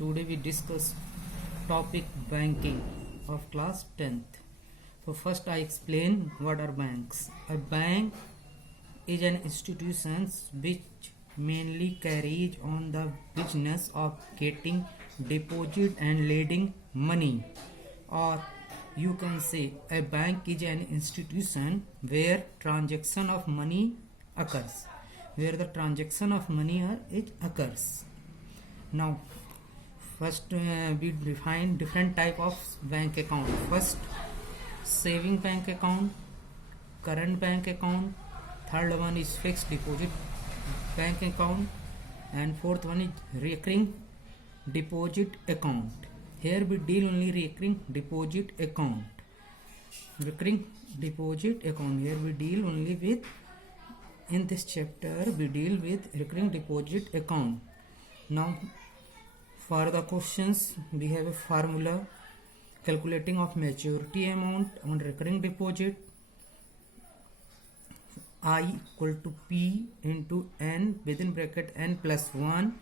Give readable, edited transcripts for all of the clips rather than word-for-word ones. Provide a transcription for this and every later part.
Today we discuss topic banking of class 10th. So first I explain what are banks. A bank is an institution which mainly carries on the business of getting deposit and lending money, or you can say a bank is an institution where transaction of money occurs, where the transaction of money occurs. Now first we define different type of bank account. First, saving bank account, current bank account. Third one is fixed deposit bank account, and fourth one is recurring deposit account. Here we deal only recurring deposit account. Recurring deposit account. Here we deal only with, in this chapter we deal with recurring deposit account. Now for the questions, we have a formula calculating of maturity amount on recurring deposit. I equal to P into N within bracket N plus 1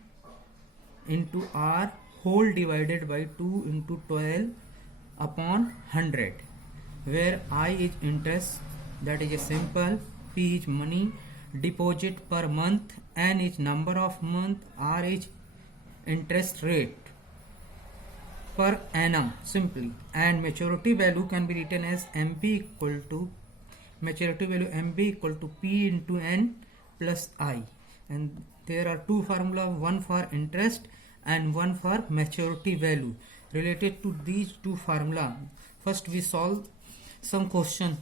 into R whole divided by 2 into 12 upon 100, where I is interest, that is a simple, P is money, deposit per month, N is number of month, R is interest rate per annum simply, and maturity value can be written as MP equal to maturity value MB equal to P into N plus I, and there are two formula, one for interest and one for maturity value. Related to these two formula, first we solve some question.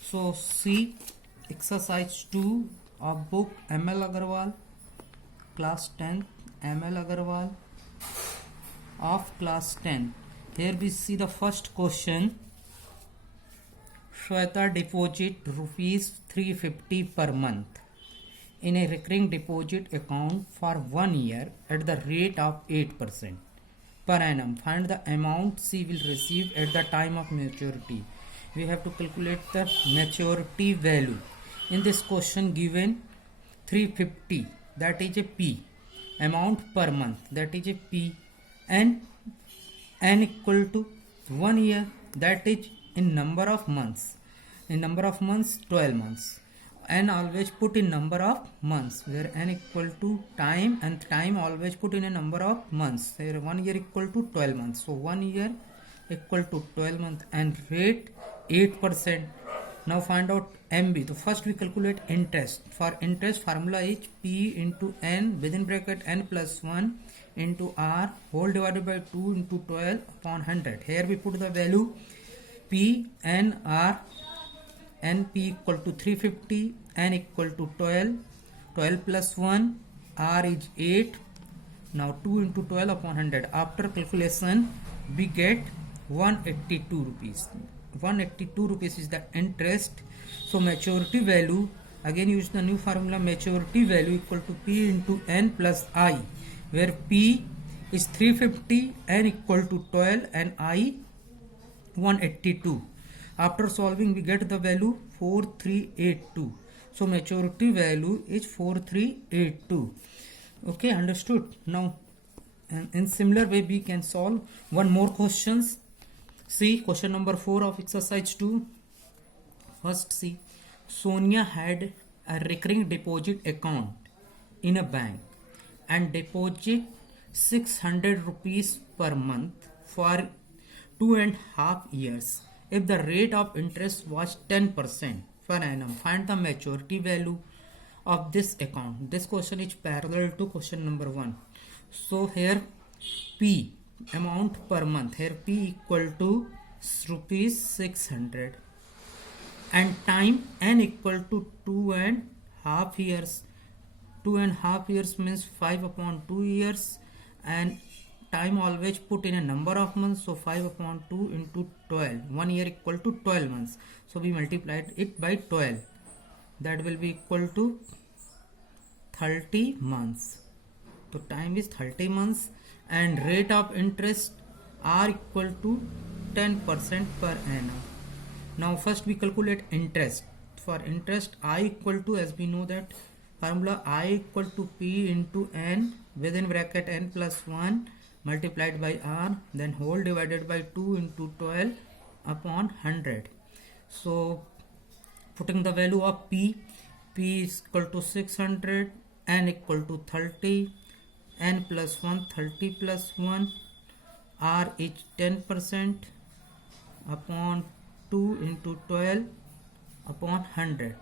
So see exercise 2 of book ML Agarwal, class 10th, ML Agarwal of class 10. Here we see the first question. Shweta deposit rupees 350 per month in a recurring deposit account for 1 year at the rate of 8% per annum. Find the amount she will receive at the time of maturity. We have to calculate the maturity value. In this question given 350, that is a P, amount per month, that is a P, and N equal to 1 year, that is in number of months. In number of months, 12 months. N always put in number of months, where N equal to time, and time always put in a number of months. Here 1 year equal to 12 months. So 1 year equal to 12 months, and rate 8%. Now find out MB. So first we calculate interest. For interest, formula is P into N within bracket N plus 1 into R whole divided by 2 into 12 upon 100. Here we put the value P, N, R. N P equal to 350, N equal to 12, 12 plus 1, R is 8. Now 2 into 12 upon 100. After calculation, we get 182 rupees. 182 rupees is the interest. So maturity value, again use the new formula, maturity value equal to P into N plus I, where P is 350, N equal to 12, and I 182. After solving, we get the value 4382. So maturity value is 4382. Okay, understood? Now in similar way we can solve one more questions. See question number 4 of exercise 2. First see, Sonia had a recurring deposit account in a bank and deposit 600 rupees per month for 2.5 years. If the rate of interest was 10% per annum, find the maturity value of this account. This question is parallel to question number 1. So here P, amount per month, here P equal to rupees 600, and time N equal to 2.5 years. 2.5 years means 5 upon 2 years, and time always put in a number of months, so 5 upon 2 into 12. 1 year equal to 12 months. So we multiplied it by 12. That will be equal to 30 months. So time is 30 months, and rate of interest R equal to 10% per annum. Now first we calculate interest. For interest, I equal to, as we know that formula, I equal to P into N within bracket N plus 1 multiplied by r, then whole divided by 2 into 12 upon 100. So putting the value of p is equal to 600, n equal to 30, n plus 1 30 plus 1, r is 10% upon 2 into 12 upon 100.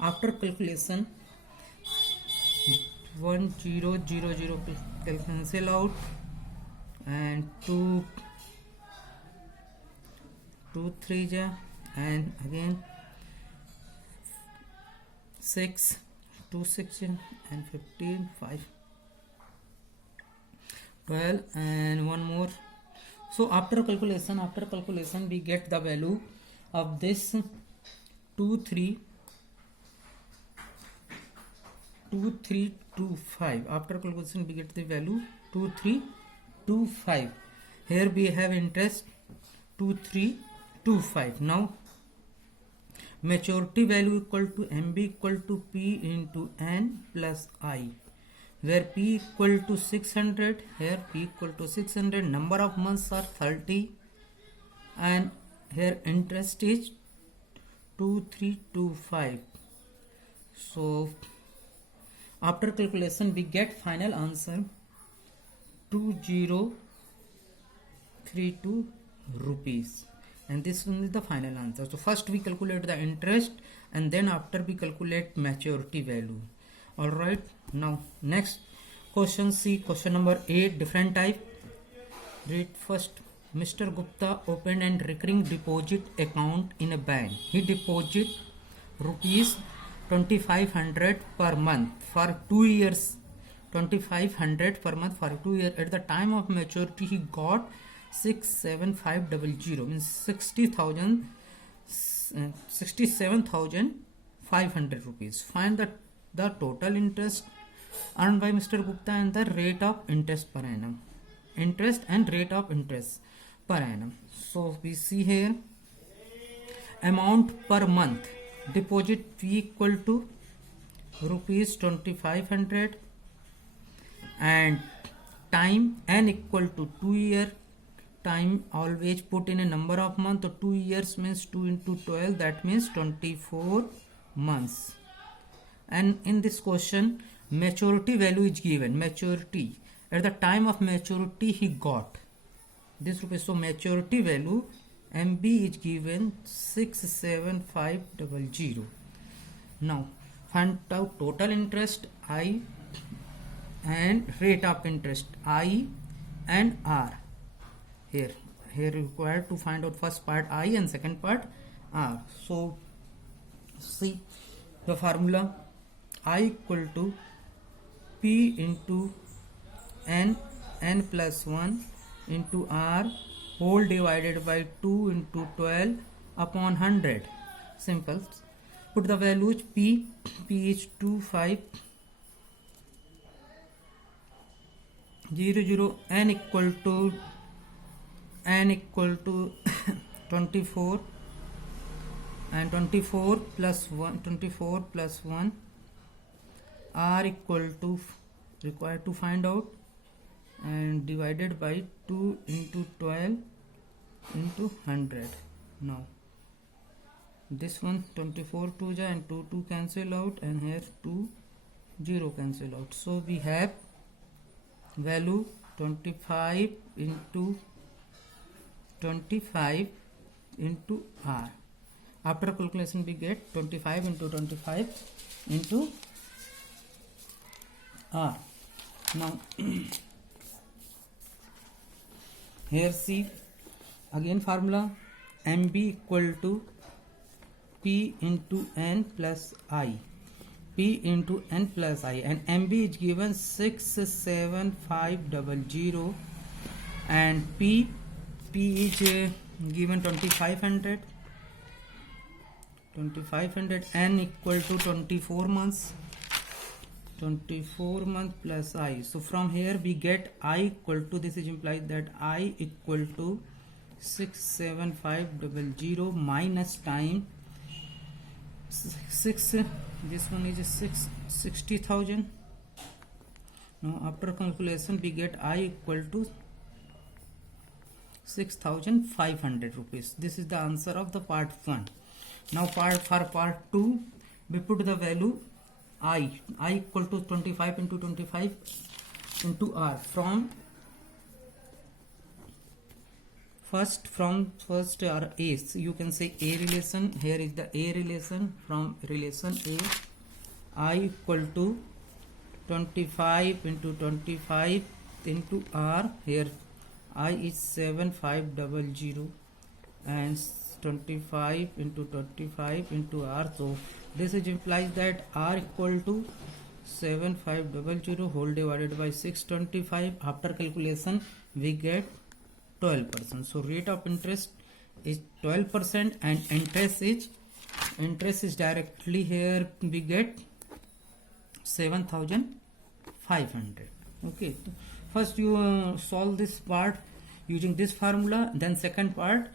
After calculation 1 0 0 0 cancel out, and 2 3 ja, and again 6 2 6 and 15 5 12 and one more. So after calculation we get the value of this 2325. After calculation we get the value 2325. Here we have interest 2325. Now maturity value equal to MB equal to P into N plus I, where P equal to 600, here P equal to 600, number of months are 30, and here interest is 2325. So after calculation we get final answer 2032 rupees, and this one is the final answer. So first we calculate the interest, and then after we calculate maturity value. All right, now next question, see question number 8, different type. Read first. Mr. Gupta opened a recurring deposit account in a bank. He deposit rupees 2500 per month for 2 years. 2500 per month for 2 years. At the time of maturity he got 67500, means 67,500 rupees. Find the total interest earned by Mr. Gupta and the rate of interest per annum. Interest and rate of interest per annum. So we see here amount per month. Deposit fee equal to rupees 2500, and time n equal to 2 year. Time always put in a number of months, so 2 years means 2 into 12, that means 24 months. And in this question maturity value is given. Maturity, at the time of maturity he got this rupees, so maturity value MB is given 67500. Now find out total interest I and rate of interest I and R. Here required to find out first part I and second part R. So see the formula, I equal to P into N plus 1 into R whole divided by 2 into 12 upon 100. Simple. Put the values. P is 2500, N equal to 24, and 24 plus 1 R equal to required to find out, and divided by 2 into 12 into 100. Now this one 24 2 ja, and 2 cancel out, and here 2 0 cancel out. So we have value 25 into 25 into R. After calculation we get 25 into 25 into R. Now here see again formula, MB equal to P into N plus I. P into N plus I, and MB is given 67500, and P is given 2500, N equal to 24 months plus I. So from here we get I equal to, this is implied that I equal to 67500 minus time 6, this one is 60,000. Now after calculation we get I equal to 6,500 rupees. This is the answer of the part 1. Now for part 2, we put the value I equal to 25 into 25 into R. From first are A's. You can say A relation. Here is the A relation. From relation A, I equal to 25 into 25 into R. Here I is 7500 and 25 into 25 into R. So this is implies that R equal to 7500 whole divided by 625. After calculation we get 12%. So rate of interest is 12% and interest is directly here we get 7,500. Okay, first you solve this part using this formula, then second part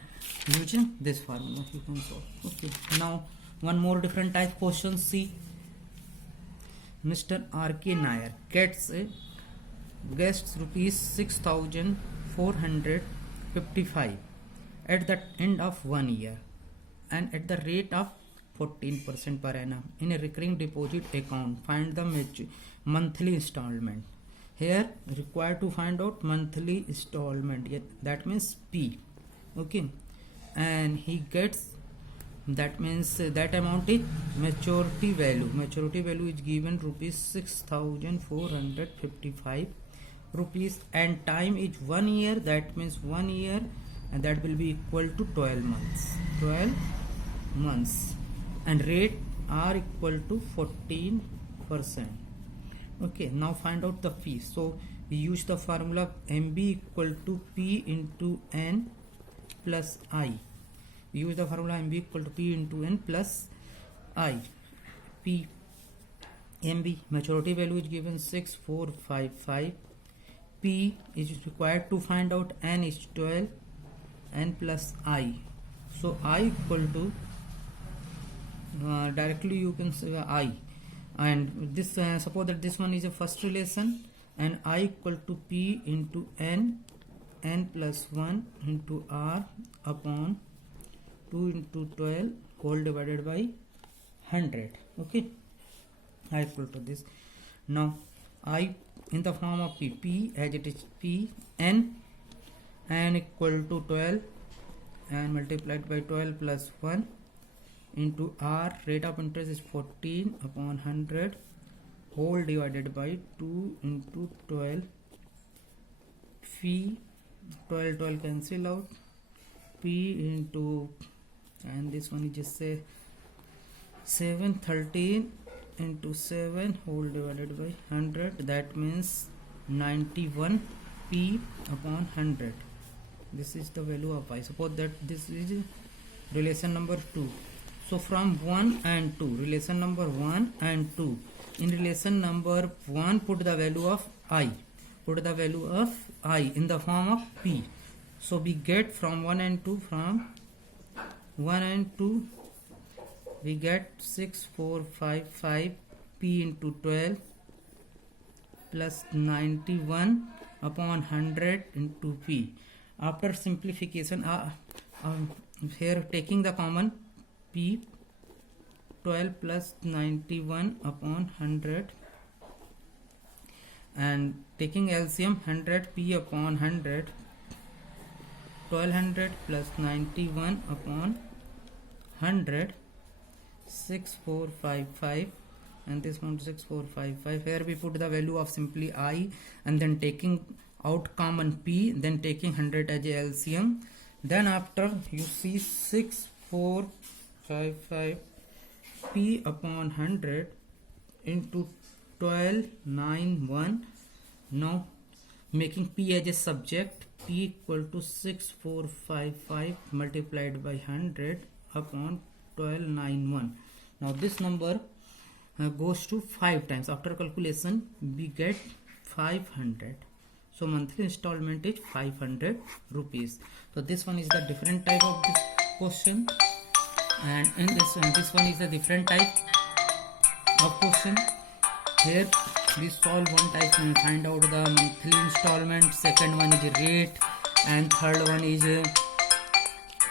using this formula you can solve. Okay, now one more different type question. See, Mr. R.K. Nair gets rupees 6,455 at the end of 1 year and at the rate of 14% per annum in a recurring deposit account. Find the monthly installment. Here required to find out monthly installment, that means P. Okay, and he gets, that means that amount is maturity value is given rupees 6,455 rupees and time is 1 year, that means 1 year, and that will be equal to 12 months and rate are equal to 14%. Okay, now find out the fee. So we use the formula MB equal to P into N plus I. We use the formula MB equal to P into N plus I. P MB maturity value is given 6,455. P is required to find out, N is 12, N plus I. So I equal to directly you can say I, and this suppose that this one is a first relation and I equal to P into N plus 1 into R upon 2 into 12 whole divided by 100. Okay, I equal to this. Now I in the form of P as it is P N equal to 12 and multiplied by 12 plus 1 into R. Rate of interest is 14 upon 100 whole divided by 2 into 12. Phi 12 cancel out. P into, and this one is just say 713 into 7 whole divided by 100, that means 91 P upon 100. This is the value of I. Suppose that this is relation number 2. So from 1 and 2, relation number 1 and 2. In relation number 1, put the value of I. Put the value of I in the form of P. So we get from 1 and 2, from 1 and 2, we get 6,455 P into 12 plus 91 upon 100 into P. After simplification, here taking the common P, 12 plus 91 upon 100 and taking LCM 100 P upon 100, 1200 plus 91 upon 100, 6,455 and this one 6,455. Here we put the value of simply I and then taking out common P, then taking 100 as a LCM. Then after you see 6,455 P upon 100 into 1291. Now making P as a subject, P equal to 6,455 multiplied by 100 upon 1291. Now this number goes to 5 times. After calculation we get 500. So monthly installment is 500 rupees. So this one is the different type of this question, and in this one is a different type of question. Here we solve one type and find out the monthly installment. Second one is rate, and third one is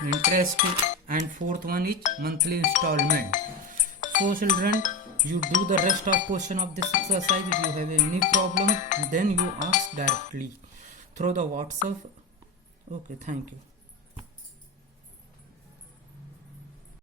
interest, and fourth one is monthly installment. So children, you do the rest of question of this exercise. If you have any problem, then you ask directly through the WhatsApp. Okay, thank you.